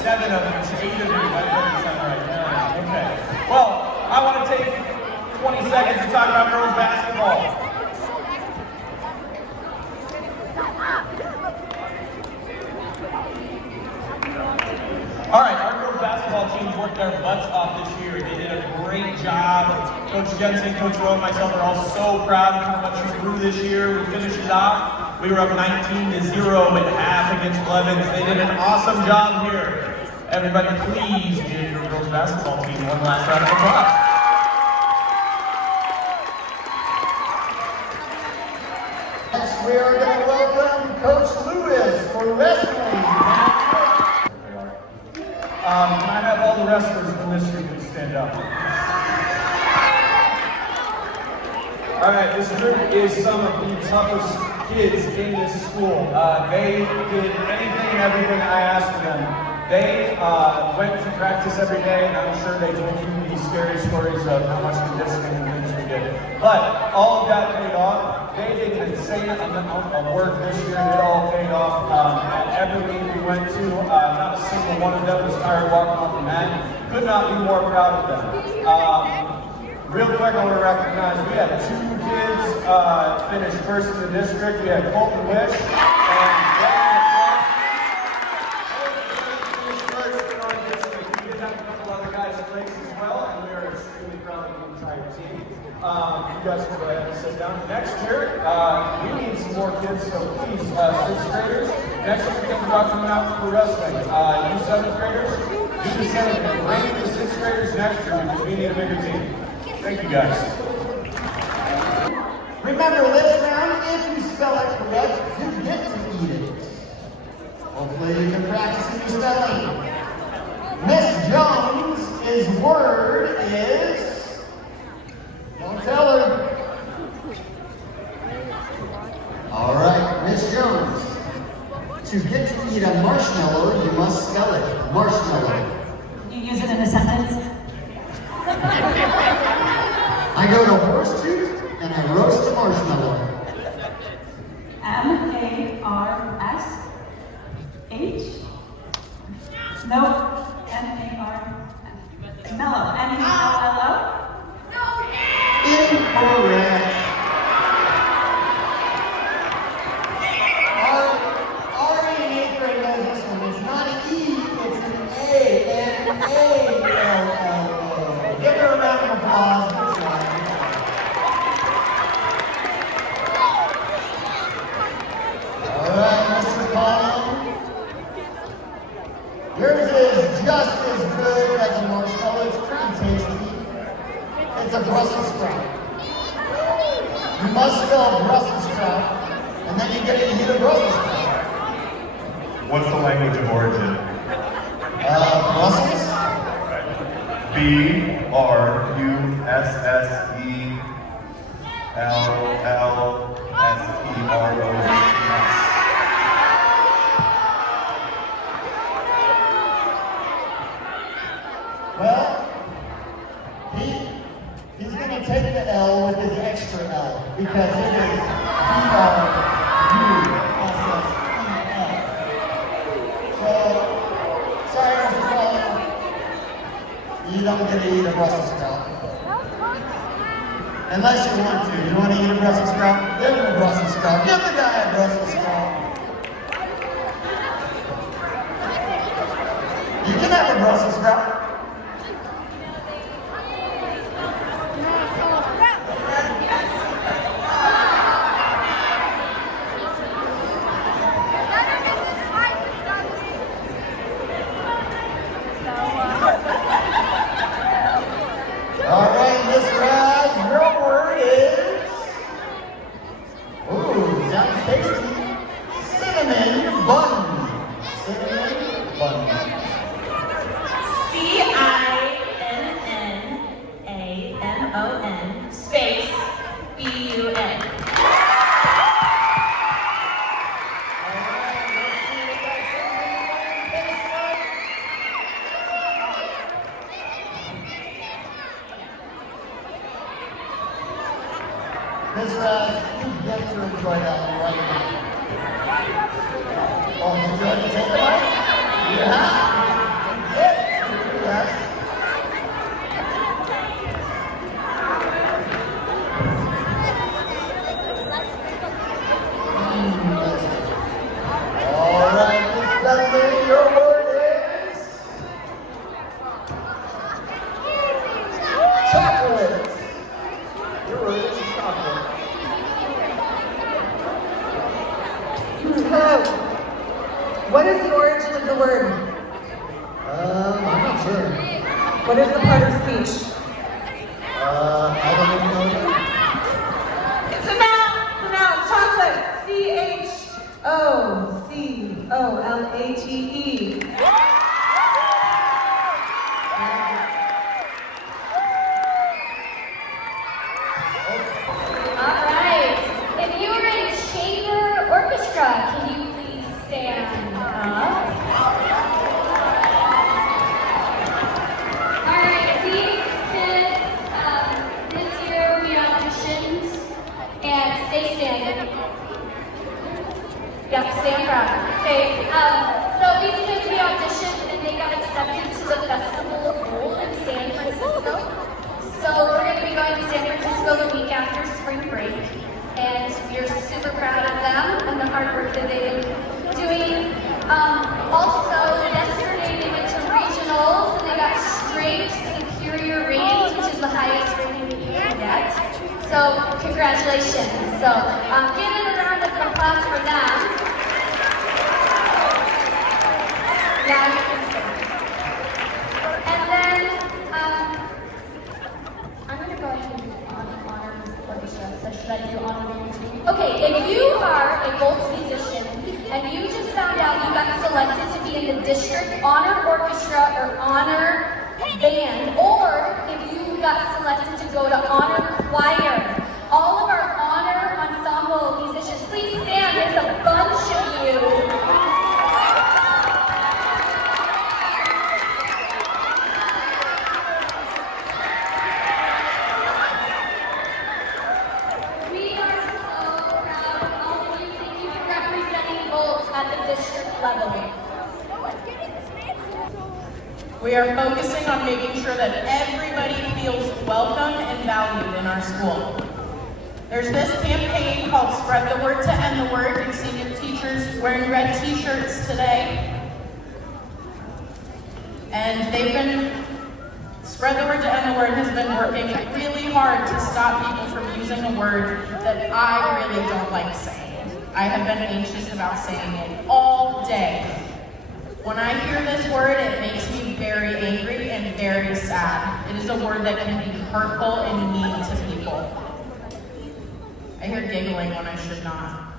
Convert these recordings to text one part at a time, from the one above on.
7 of them. It's 8 of you. That doesn't sound right. Okay. Well, I want to take 20 seconds to talk about girls basketball. All right, our girls basketball teams worked their butts off this year. They did a great job. Coach Jensen, Coach Rowe, and myself are all so proud of how much you grew this year. We finished it off. We were up 19-0 at half against Blevins. They did an awesome job here. Everybody, please give your girls basketball team one last round of applause. Next, we are going to welcome Coach Lewis for wrestling. Can I have all the wrestlers from this group please stand up? All right, this group is some of the toughest kids in this school. They did anything and everything I asked of them. They went to practice every day, and I'm sure they told you these scary stories of how much conditioning and things we did. But all of that paid off. They did an insane amount of work this year, and it all paid off. At every meeting we went to, not a single one of them was tired walking off the mat. Could not be more proud of them. Real quick, I want to recognize we had 2 kids finish first in the district. We had Colton Wish and we did have a couple other guys place as well, and we are extremely proud of the entire team. You guys can go ahead and sit down. Next year, we need some more kids, so please, 6th graders. Next year, think about coming out for wrestling. You 7th graders, do the same. Bring the 6th graders next year because we need a bigger team. Thank you guys. Remember this round, if you spell it correct, you get to eat it. Hopefully you can practice your spelling. Miss Jones' word is... Don't tell her. All right, Miss Jones. To get to eat a marshmallow, you must spell it. Marshmallow. You use it in a sentence? I go to Horseshoes and I roast a marshmallow. M-A-R-S-H? No, M-A-R-S. Mellow. M-E-L-L-O? Incorrect. Ari in 8th grade knows this one. It's not an E, it's an A. M-A-L-L-O. Give her a round of applause for trying. All right, Mr. Collin. Yours is just as good as a marshmallow. It's pretty tasty. It's a Brussels sprout. You must spell Brussels sprout, and then you get to eat a Brussels sprout. What's the language of origin? Brussels? B-R-U-S-S-E-L-L-S-E-R-O-S. Well, he's going to take the L with his extra L, because it is B-R-U-S-S-E-L. So, sorry, Mr. Collin, you don't get to eat a Brussels sprout. Unless you want to. You want to eat a Brussels sprout? Give him a Brussels sprout. Give the guy a Brussels sprout. You can have a Brussels sprout. All right, Miss Raz, your word is... Ooh, sounds tasty. Cinnamon bun. Cinnamon bun. C-I-N-N-A-M-O-N space B-U-N. Miss Raz, you get to enjoy that right now. Oh, you enjoy the takeaway? Yeah. I'm not sure. What is the part of speech? I don't even know that. It's a noun, chocolate. CHOCOLATE. All right. If you were in chamber orchestra, can you please stand up? All right, these kids, this year we auditioned and stay standing. Yep, stand proud. Okay, so these kids we auditioned and they got accepted to the Festival of Boltz in San Francisco. So we're going to be going to San Francisco the week after spring break, and we're super proud of them and the hard work that they've been doing. Also, yesterday they went to regionals and they got straight superior ratings, which is the highest rating that you can get. So congratulations. So give it a round of applause for them. Now you can stand. And then I'm going to go ahead and do honor orchestra. So should I do honor music? Okay, if you are a Boltz musician and you just found out you got selected to be in the district honor orchestra or honor band, or if you got selected to go to honor choir, all of our honor ensemble musicians, please stand. There's a bunch of you. At the district level. We are focusing on making sure that everybody feels welcome and valued in our school. There's this campaign called Spread the Word to End the Word. You've seen your teachers wearing red t-shirts today. And Spread the Word to End the Word has been working really hard to stop people from using a word that I really don't like saying. I have been anxious about saying it all day. When I hear this word, it makes me very angry and very sad. It is a word that can be hurtful and mean to people. I hear giggling when I should not.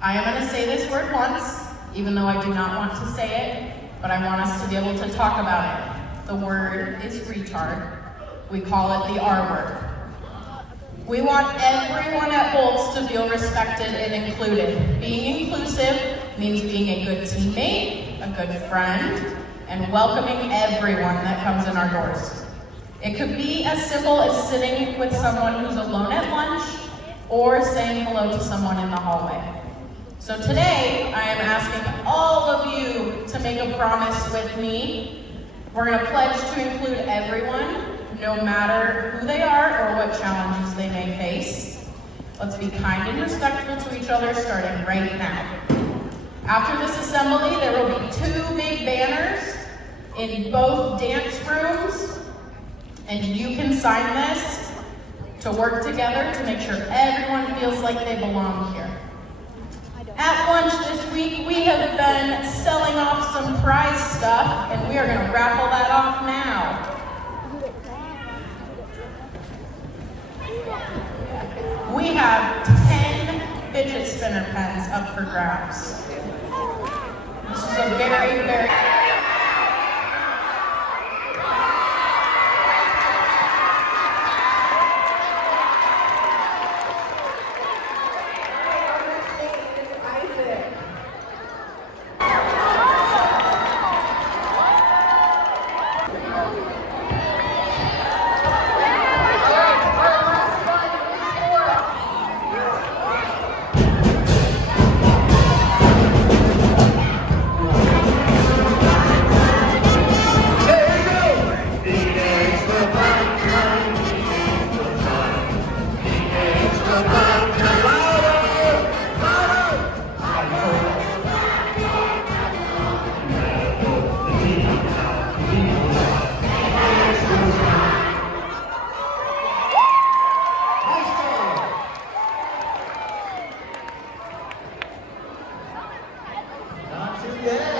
I am going to say this word once, even though I do not want to say it, but I want us to be able to talk about it. The word is retard. We call it the R word. We want everyone at Boltz to feel respected and included. Being inclusive means being a good teammate, a good friend, and welcoming everyone that comes in our doors. It could be as simple as sitting with someone who's alone at lunch or saying hello to someone in the hallway. So today, I am asking all of you to make a promise with me. We're going to pledge to include everyone, no matter who they are or what challenges they may face. Let's be kind and respectful to each other starting right now. After this assembly, there will be 2 big banners in both dance rooms, and you can sign this to work together to make sure everyone feels like they belong here. At lunch this week, we have been selling off some prize stuff, and we are going to raffle that off now. We have 10 fidget spinner pens up for grabs. This is a very, very... Okay.